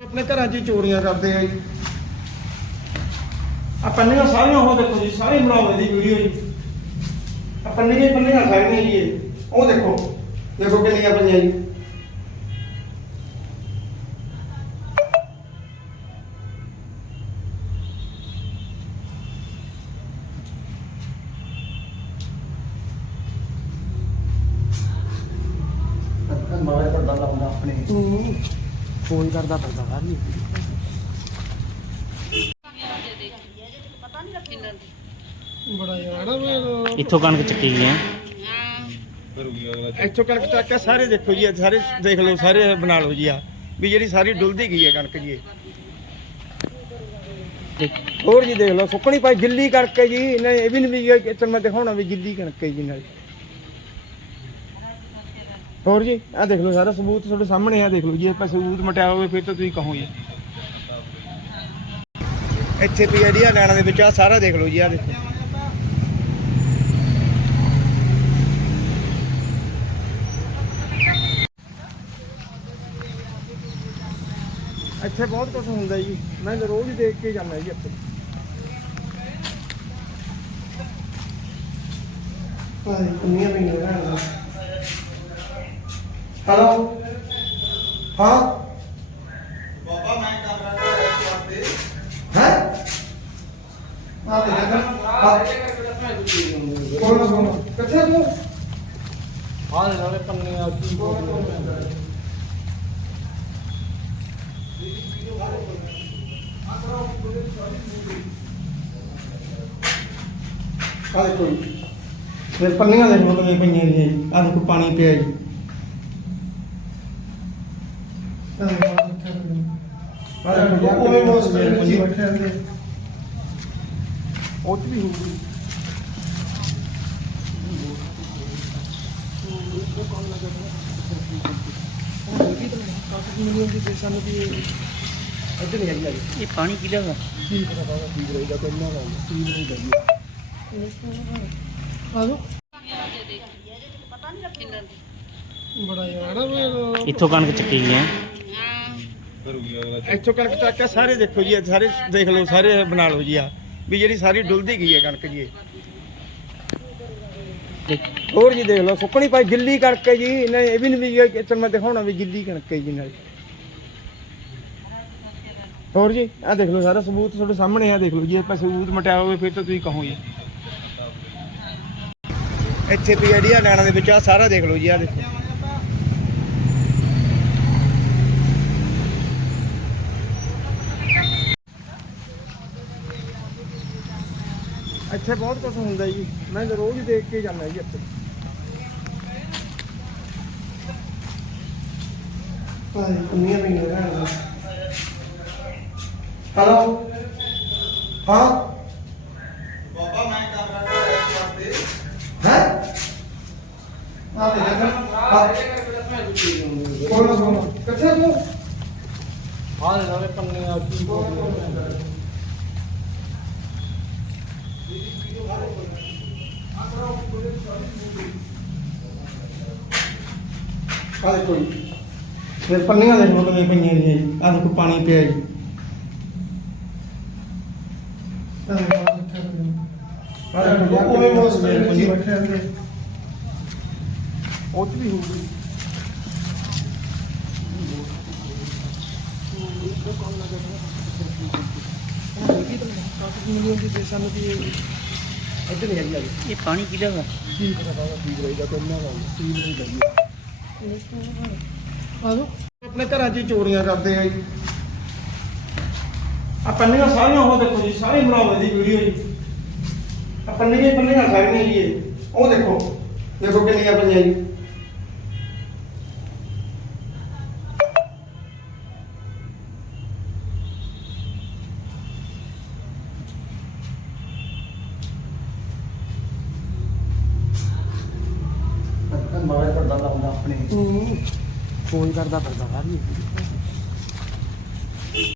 ਆਪਣੇ ਘਰਾਂ 'ਚ ਹੀ ਚੋਰੀਆਂ ਕਰਦੇ ਆ ਜੀ। ਆ ਪੰਨੀਆਂ ਸਾਰੀਆਂ ਉਹ ਦੇਖੋ ਜੀ ਸਾਰੀ ਬਣਾਓ ਦੀ ਵੀਡੀਓ ਜੀ। ਆ ਪੰਨੀਆਂ ਹੀ ਪੰਨੀਆਂ ਸਾਰੀਆਂ ਜੀ ਇਹ। ਉਹ ਦੇਖੋ ਦੇਖੋ ਕਿੰਨੀਆਂ ਪਈਆਂ ਜੀ। ਮਾਰੇ ਪਰਦਾ ਲਾਉਂਦਾ ਆਪਣੇ। ਫੋਨ ਕਰਦਾ ਪਰਦਾ ਬਾਹਰ ਨਹੀਂ। ਬੜਾ ਯਾਰ ਮੈਂ ਇੱਥੋਂ ਕਣਕ ਚੱਕੀ ਗਈ ਹੈ। ਇੱਥੋਂ ਕਣਕ ਚੱਕ ਕੇ ਸਾਰੇ ਦੇਖੋ ਜੀ ਇਹ ਸਾਰੇ ਦੇਖ ਲਓ ਸਾਰੇ ਬਣਾ ਲਓ ਜੀ ਆ। ਵੀ ਜਿਹੜੀ ਸਾਰੀ ਡੁੱਲਦੀ ਗਈ ਹੈ ਕਣਕ ਜੀ ਇਹ। ਹੋਰ ਜੀ ਦੇਖ ਲਓ ਸੁੱਕਣੀ ਪਾਈ ਗਿੱਲੀ ਕਣਕ ਹੈ ਜੀ ਇਹਨੇ ਇਹ ਵੀ ਨਹੀਂ ਵੀ ਤੁਹਾਨੂੰ ਮੈਂ ਦਿਖਾਉਣਾ ਵੀ ਗਿੱਲੀ ਕਣਕ ਹੈ ਜੀ ਨਾਲ। ਹੋਰ ਜੀ ਆ ਦੇਖ ਲਓ ਸਾਰਾ ਸਬੂਤ ਤੁਹਾਡੇ ਸਾਹਮਣੇ ਆ ਦੇਖ ਲਓ ਜੀ ਇਹ ਸਬੂਤ ਮਟਿਆ ਹੋਵੇ ਫਿਰ ਤਾਂ ਤੁਸੀਂ ਕਹੋ ਜੀ ਇੱਥੇ ਪਈ ਆ ਆ ਗਾਣਾ ਦੇ ਵਿੱਚ ਆ ਸਾਰਾ ਦੇਖ ਲਓ ਜੀ ਆ ਦੇਖੋ। ਇੱਥੇ ਬਹੁਤ ਕੁਝ ਹੁੰਦਾ ਜੀ, ਮੈਂ ਰੋਜ਼ ਹੀ ਦੇਖ ਕੇ ਜਾਂਦਾ ਜੀ ਇੱਥੇ। ਹਾਂ ਕੁੰਨੀਆਂ ਪਈਆਂ ਨਾ ਹੈਲੋ ਹਾਂ ਬਾਬਾ ਮੈਂ ਕਰ ਰਿਹਾ ਇਸ ਵਾਸਤੇ ਹੈ ਆ ਦੇ ਹਾਂ ਕੋਣ ਕੋਣ ਕਿੱਥੇ ਤੂੰ? ਹਾਂ ਨਾਲੇ ਪੰਨੇ ਆ ਕੀ ਆ ਦੇਖੋ ਫਿਰ ਪੰਨੀਆਂ ਲਓ ਕਿਵੇਂ ਪਈਆਂ ਜੀ ਆ ਦੇਖੋ ਪਾਣੀ ਪਿਆ ਜੀ। ਆ ਦੇਖੋ ਉਵੇਂ ਬੈਠੇ ਰਹਿੰਦੇ ਉਹ 'ਚ ਵੀ ਹੋਊਗੀ ਇੱਧਰ ਨਹੀਂ ਆਈ ਇਹ ਪਾਣੀ ਕਿਹਦਾ ਵਾ ਕੀ ਪਤਾ ਬਾਬਾ ਠੀਕ ਰਹੇਗਾ ਪਹਿਲਾਂ ਦਾ ਕੀ ਨਹੀਂ ਗਈ ਆ ਲੋ ਬੜਾ ਯਾਰ ਇੱਥੋਂ ਕਣਕ ਚੱਕੀ ਗਈ ਹੈ ਇੱਥੋਂ ਕਣਕ ਚੱਕ ਕੇ ਸਾਰੇ ਦੇਖੋ ਜੀ, ਇਹ ਸਾਰੇ ਦੇਖ ਲਓ, ਸਾਰੇ ਬਣਾ ਲਓ ਜੀ ਆ। ਵੀ ਜਿਹੜੀ ਸਾਰੀ ਡੁੱਲਦੀ ਗਈ ਹੈ ਕਣਕ ਜੀ ਇਹ। ਹੋਰ ਜੀ ਦੇਖ ਲਓ, ਸੁੱਕਣੀ ਪਾਈ ਗਿੱਲੀ ਕਣਕ ਹੈ ਜੀ, ਇਹਨੇ ਇਹ ਵੀ ਨਹੀਂ ਵੀ ਕਿ ਤੁਹਾਨੂੰ ਮੈਂ ਦਿਖਾਉਣਾ ਵੀ ਗਿੱਲੀ ਕਣਕ ਹੈ ਜੀ ਨਾਲ। ਹੋਰ ਜੀ ਆ ਦੇਖ ਲਓ ਸਾਰਾ ਸਬੂਤ ਤੁਹਾਡੇ ਸਾਹਮਣੇ ਆ, ਦੇਖ ਲਓ ਜੀ ਇਹ ਸਬੂਤ ਮਟਿਆ ਹੋਵੇ ਫਿਰ ਤਾਂ ਤੁਸੀਂ ਕਹੋ ਜੀ ਇੱਥੇ ਪਈ ਆ ਆ ਗਾਣਾ ਦੇ ਵਿੱਚ ਆ, ਸਾਰਾ ਦੇਖ ਲਓ ਜੀ ਆ ਦੇਖੋ। ਇੱਥੇ ਬਹੁਤ ਕੁਝ ਹੁੰਦਾ ਜੀ। ਮੈਂ ਤਾਂ ਰੋਜ਼ ਹੀ ਦੇਖ ਕੇ ਜਾਂਦਾ ਜੀ ਇੱਥੇ। ਹਾਂ ਕੁੰਨੀਆਂ ਪਈਆਂ ਨਾ ਹੈਲੋ ਹਾਂ ਬਾਬਾ ਮੈਂ ਕਰ ਰਿਹਾ ਇਸ ਵਾਸਤੇ ਹੈ? ਆ ਦੇ ਕੋਣ ਕੋਣ ਕਿੱਥੇ ਤੂੰ? ਹਾਂ ਨਾਲੇ ਪੰਨੇ ਆ ਕੀ ਆ ਦੇਖੋ ਜੀ। ਫਿਰ ਪੰਨੀਆਂ ਦੇਖ ਲਓ ਕਿਵੇਂ ਪਈਆਂ ਜੀ। ਆ ਦੇਖੋ ਪਾਣੀ ਪਿਆ ਜੀ। ਆ ਦੇਖੋ ਉਵੇਂ ਮੋਸ ਪਏ ਜੀ। ਬੈਠੇ ਰਹਿੰਦੇ ਉਹ ਵੀ ਹੋਊਗੀ। ਇੱਧਰ ਨਹੀਂ ਆਈ ਇਹ ਪਾਣੀ ਕਿਹਦਾ ਵਾ? ਕੀ ਪਤਾ ਬਾਬਾ ਠੀਕ ਰਹੇਗਾ ਪਹਿਲਾਂ ਦਾ ਕੀ ਨਹੀਂ ਗਈ ਆ ਲੋ ਆਪਣੇ ਘਰਾਂ 'ਚ ਹੀ ਚੋਰੀਆਂ ਕਰਦੇ ਆ ਜੀ। ਆ ਪੰਨੀਆਂ ਸਾਰੀਆਂ ਉਹ ਦੇਖੋ ਜੀ ਸਾਰੀ ਬਣਾਓ ਦੀ ਵੀਡੀਓ ਜੀ। ਆ ਪੰਨੀਆਂ ਹੀ ਪੰਨੀਆਂ ਸਾਰੀਆਂ ਜੀ। ਇਹ। ਉਹ ਦੇਖੋ ਦੇਖੋ ਕਿੰਨੀਆਂ ਪਈਆਂ ਜੀ। ਮਾਰੇ ਪਰਦਾ ਲਾਉਂਦਾ ਆਪਣੇ। ਫੋਨ ਕਰਦਾ ਪਰਦਾ ਨਹੀਂ